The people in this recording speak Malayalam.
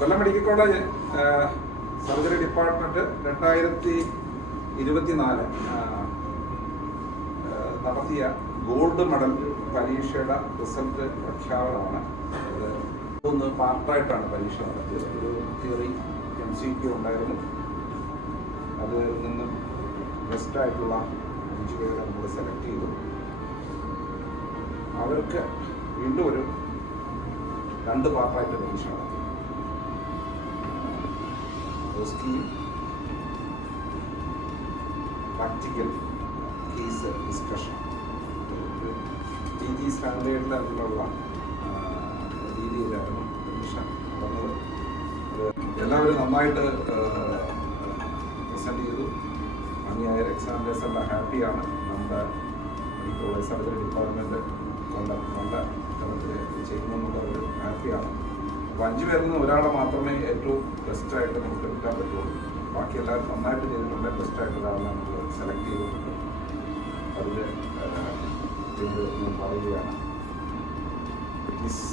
കൊല്ലം മെഡിക്കൽ കോളേജ് സർജറി ഡിപ്പാർട്ട്മെന്റ് 2024 നടത്തിയ ഗോൾഡ് മെഡൽ പരീക്ഷയുടെ റിസൾട്ട് പ്രഖ്യാപനമാണ്. അത് 3 പാർട്ടായിട്ടാണ് പരീക്ഷ നടത്തിയത്. ഒരു തിയറി MCQ ഉണ്ടായിരുന്നു. അതിൽ നിന്നും ബെസ്റ്റായിട്ടുള്ള 5 പേരെ നമ്മൾ സെലക്ട് ചെയ്തു. അവർക്ക് വീണ്ടും ഒരു 2 പാർട്ടായിട്ട് പരീക്ഷ നടത്തി. പ്രാക്ടിക്കൽ കേസ് ഡിസ്കഷൻ PG സ്റ്റാൻഡേർഡിലുള്ള രീതിയിലായിരുന്നു പരീക്ഷ നടന്നത്. എല്ലാവരും നന്നായിട്ട് പ്രസൻറ്റ് ചെയ്തു. ഭംഗിയായ എക്സാമിനേഴ്സ് എല്ലാം ഹാപ്പിയാണ്. നമ്മുടെ മെഡിക്കൽ കോളേജ് സർജറി ഡിപ്പാർട്ട്മെൻറ്റ് നല്ല തരത്തിൽ ചെയ്യുന്നതെന്നുള്ളവർ ഹാപ്പിയാണ്. അപ്പോൾ 5 പേരിൽ നിന്ന് ഒരാളെ മാത്രമേ ഏറ്റവും ബെസ്റ്റായിട്ട് നമുക്ക് എടുക്കാൻ പറ്റുള്ളൂ. ബാക്കി എല്ലാവരും നന്നായിട്ട് ചെയ്തിട്ടുണ്ട്. ബെസ്റ്റായിട്ട് ഒരാളെ നമ്മൾ സെലക്ട് ചെയ്തിട്ടുണ്ട്. അതിൽ ഞാൻ പറയുകയാണ്. It is